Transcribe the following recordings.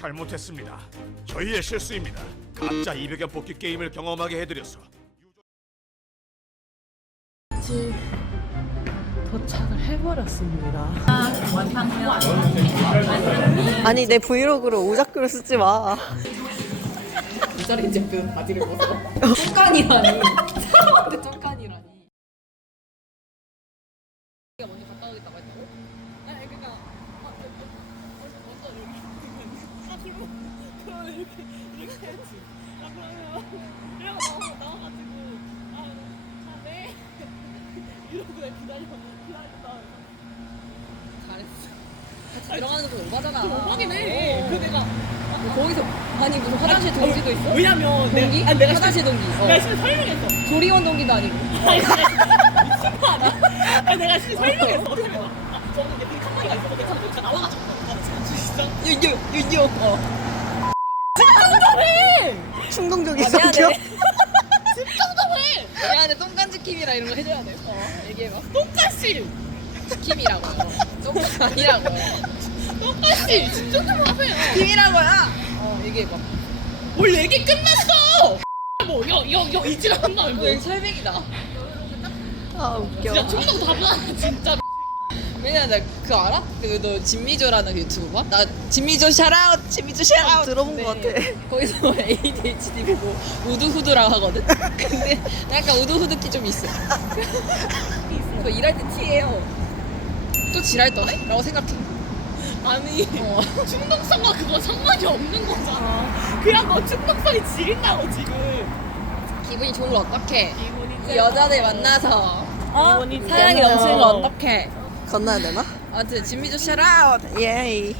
잘못했습니다. 저희의 실수입니다. 가짜 200연 뽑기 게임을 경험하게 해드려서 집 도착을 해버렸습니다. 아니 내 브이로그로 오작교를 쓰지 마. 모자리 제품 바지를 벗어. 똥간이라니. 사람한테 똥간이라니. 내가 먼저 갔다 오겠다고 했다고? 아니 그니까 아, 먼저 이렇게 아 그러면 그러면 이렇게 이렇게 해야지. 아 그러면 이러고 나와 나와가지고 아아네 이러고 내가 기다려 기다린다. 잘했어. 같이 들어가는 것도 오바잖아. 오바긴 해. 그 내가 거기서 아니 무슨 화장실 동기도 있어? 왜냐면 동기? 내가, 아니, 내가 화장실 동기. 어. 내가 지금 설명했어. 조리원 동기도 아니고. 아니, 미친 거 아니야? 아니, 내가 지금 설명했어. 어떻게 봐. 아, 저는 이게 되게 칸막이가 있어. 근데 잠깐 나와가지고. 아, 진짜? 유유 유유. 어. 충동적인 아, 성격. 미안해. 미안해 똥간지 킴이라 이런 거 해줘야 돼. 어 얘기해봐. 똥가시! 킴이라고요. 똥간 아니라고요. 똥가시! 집중 좀 하세요. 킴이라고요. 어 얘기해봐. 뭘 얘기 끝났어! 뭐, 여, 여, 여, 이지라는 말 뭐. 어, 여기 설백이다. 아 웃겨. 진짜 충동 다 봐. 진짜. 왜냐면 나 그거 알아? 그너 진미조라는 그 유튜브 봐? 나 진미조 샤라웃 진미조 샤라웃 들어본 것 같아. 거기서 ADHD 보고 우두후두라고 하거든? 근데 약간 우두후두기 좀 있어 저 일할 때 티예요 또 지랄 떠네? 라고 생각해 아니, 어. 충동성과 그거 상관이 없는 거잖아. 그냥 너 충동성이 지린다고, 지금. 기분이 좋은 걸 어떡해 이 여자들 만나서 어? 기분이 사랑이. 넘치는 걸 어떡해 건너야 되나? 아무튼 진미조 샤라웃 예이.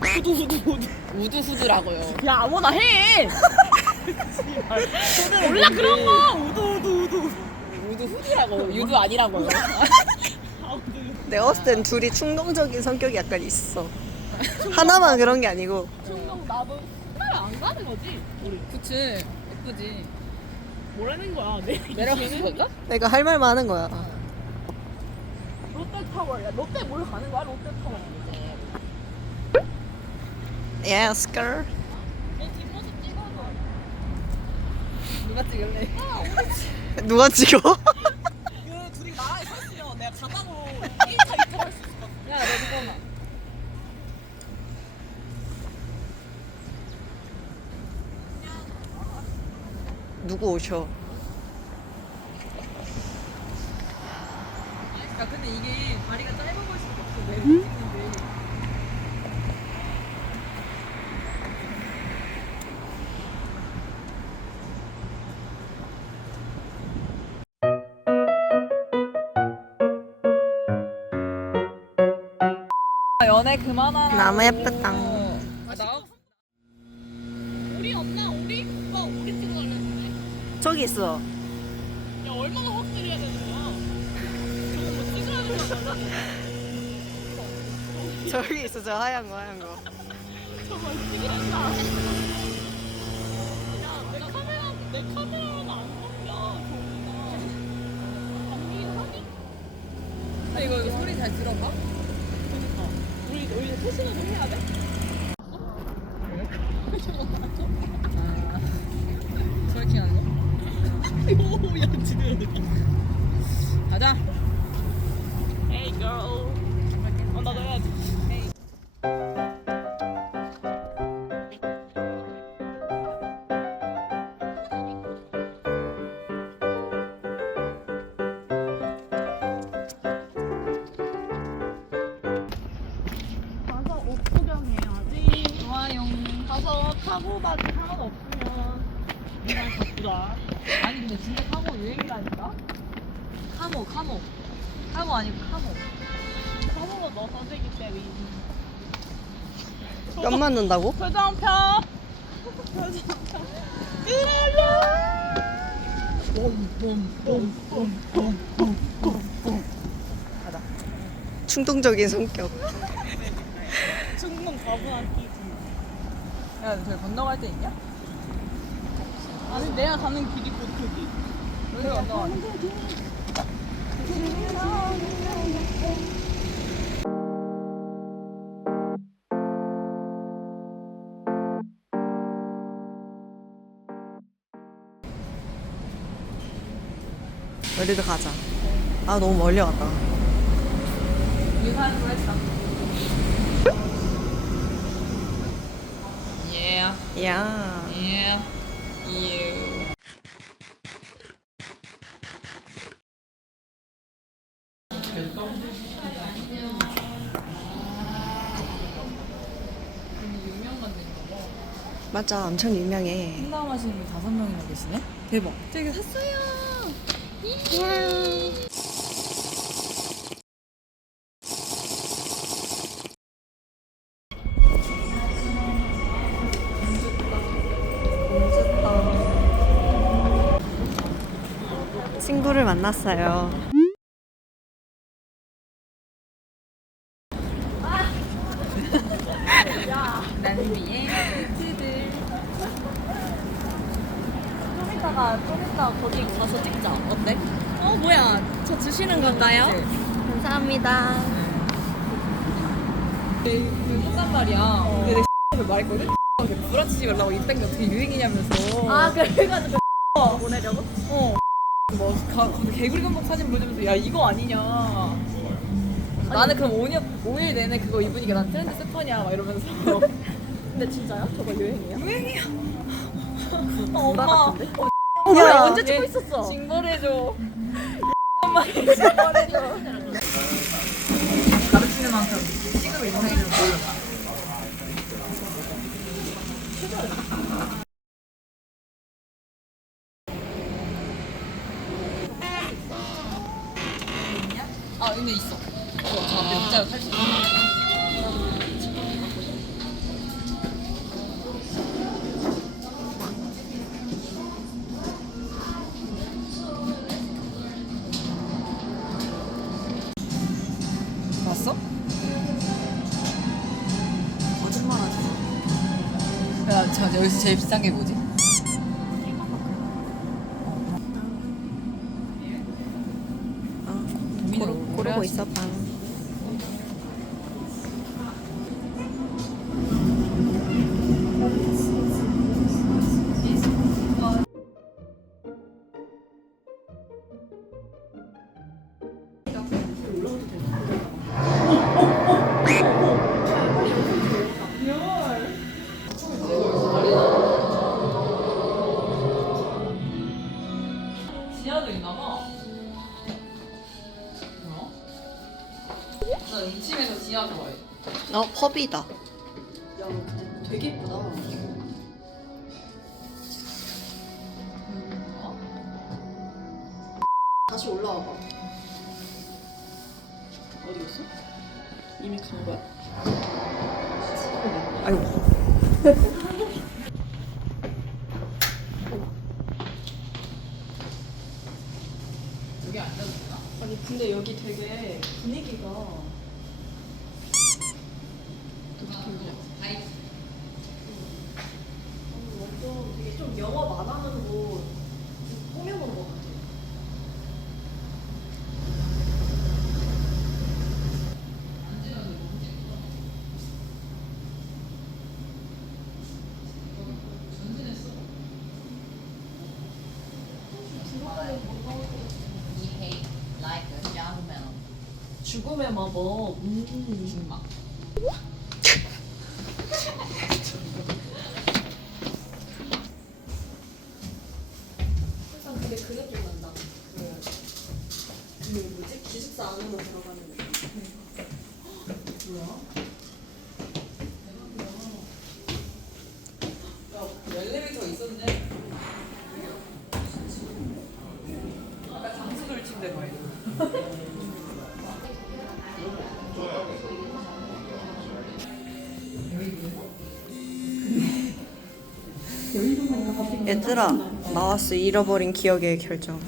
후두 후두. 우두 후두라고요 야, 아무나 해! 몰라, 그런 거! 우두 우두 우두. 우두 후두라고 유두 아니라고요 내가 봤을 땐 둘이 충동적인 성격이 약간 있어. 하나만 그런 게 아니고. 충동 나도 하나를 안 가는 거지? 그치 예쁘지 뭐라는 거야? 내 내려가는 건가? 내가 할 말만 하는 거야. 롯데타워야. 롯데 뭘 가는 거야? 롯데타워. Yes, girl. 내 뒷모습 찍어줘. 누가 찍을래? 누가 찍어? 그 둘이 나라에 섰으면 내가 가방으로 1차 2차 할수 있을 것 같아. 야, 너 잠깐만. 누구 오셔? 연애 그만하라. 너무 예쁘다. 아, 나 우리 없나? 우리? 오빠 우리 찍어 달라는데? 저기 있어. 야 얼마나 확실해야 되는 거야? 저거 뭐 찍어야 되는 거야? 저기 있어, 저 하얀 거, 하얀 거. 저거 찍으란다. 야, 내 카메라, 내 카메라는 안 하니? 근데 이거, 이거 소리 잘 들어봐? 우리, 이제 토신을 좀 해야 돼? 오, 야, 지금 가서 타고 바지 하나도 없으면 정말 바쁘다. 아니, 근데 진짜 카모 유행이라니까? 카모, 카모. 카모 아니고 카모. 서로 너 선생님 때문에. 뺨 맞는다고? 표정 펴. 표정 펴. 으랄라. 충동적인 성격. 충동 과분한 끼. 야, 너 저기 건너갈 데 있냐? 아니 내가 가는 길이 곧 여기. 여기 건너가. 우리도 가자. 아 너무 멀리 왔다. 유산으로 했다. 예. 야. 예. 예. 맞아, 엄청 유명해. 콩나물 하시는 분 다섯 명이나 계시네? 대박. 되게 샀어요. 친구를 만났어요. 난 위에 트들. 좀 이따가 좀 이따 거기 가서 찍자. 어때? 어 뭐야? 저 주시는 건가요? 감사합니다. 그 한단 말이야. 근데 내 말했거든. 부라치지 말라고 게 어떻게 유행이냐면서. 아 그래가지고 보내려고? 어. 뭐 가, 개구리 감독 사진 보여주면서 야 이거 아니냐. 나는 그럼 5년 5일 내내 그거 입으니까 난 트렌드 세터냐 막 이러면서. 근데 진짜요? 저거 유행이에요? 유행이야. 어, 엄마. 어, 뭐야? 언제 찍고 있었어? 징벌해줘. 엄마 징벌해줘. 가르치는 만큼 시급을 인상해 좀 보여줘. 근데 있어. 저, 저 앞에 의자로 탈수 있어. 봤어? 거짓말하지. 야, 자, 여기서 제일 비싼 게 뭐지? 어 펍이다. 되게 예쁘다. 다시 올라와 봐. 어디 갔어? 이미 간 거야? 아이고. 여기 앉아도 되나? 아니 근데 여기 되게 분위기가 다이. 완전 되게 좀 영화 만화는 거 꾸며놓은 것 같아. Behave like a young man. 죽음의 마법. 음. 중막. 얘들아 나왔어 잃어버린 기억의 결정.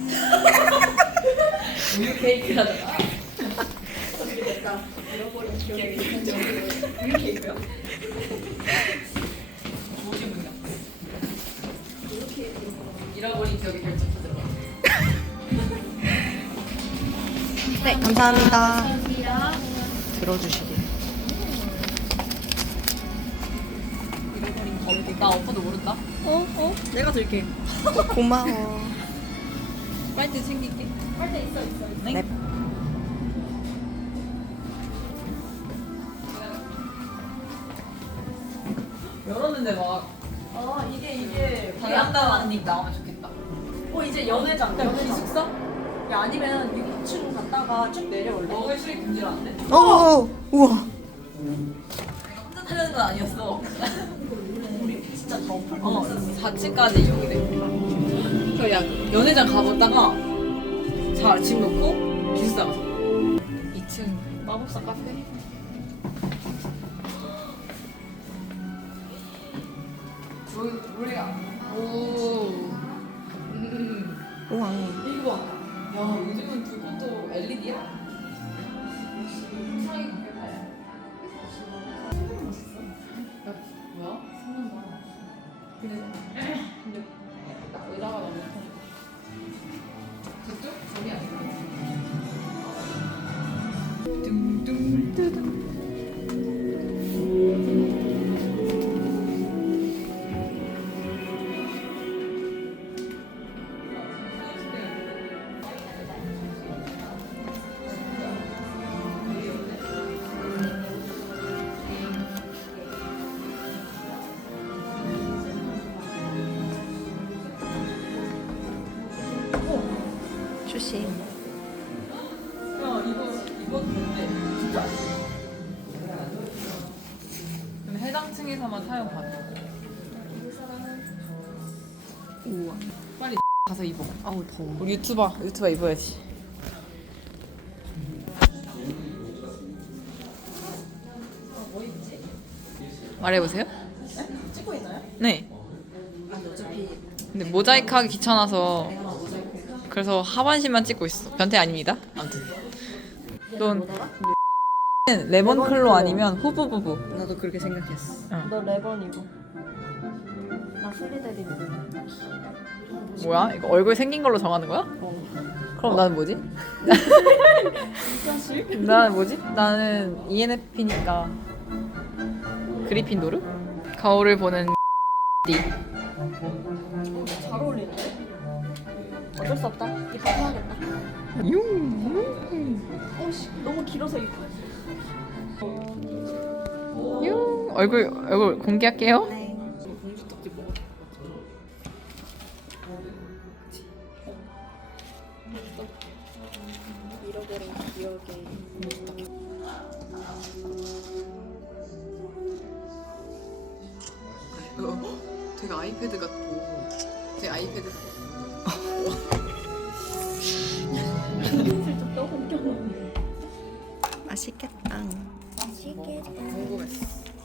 우유. 조심은요. 잃어버린 기억의 결정. 네 감사합니다. 들어주시길. 어, 나 엎어도 모른다. 어? 어? 내가 들게. 고마워. 빨리 챙길게. 넵. 열었는데 막 아 이게 이게 바란다닉 나오면 좋겠다. 어 이제 연회장 야 연회장 기숙사? 야 아니면 6층 갔다가 쭉 내려올래 먹을 수익 금지라는데? 어, 우와. 하려는 건 아니었어. 진짜 더풀 어, 4층까지 이용돼. 그래서 야, 연회장 가봤다가 자, 짐 놓고 기숙사 가서. 2층 마법사 카페. 조심. 가서 입어. 아우 더워. 우리 유튜버, 유튜버 입어야지. 말해보세요. 찍고 있나요? 네. 어차피 근데 모자이크 하기 귀찮아서 그래서 하반신만 찍고 있어. 변태 아닙니다. 아무튼. 넌 레몬 클로 아니면 후부부부. 나도 그렇게 생각했어. 너 레번 이고 나 슬리데린 뭐야? 이거 얼굴 생긴 걸로 정하는 거야? 그럼 나는 뭐지? 나는 뭐지? 나는 ENFP니까 그리핀도르? 거울을 보는 D. 잘 어울리는데? 어쩔 수 없다 이거 해야겠다 어씨 너무 길어서 이거 유. 얼굴 얼굴 공개할게요. 잃어버린 기억에 되게 아이패드 같고. 되게 아이패드. 슬쩍 떠 옮겨놓는 맛있겠다. 맛있겠다. 궁금했어.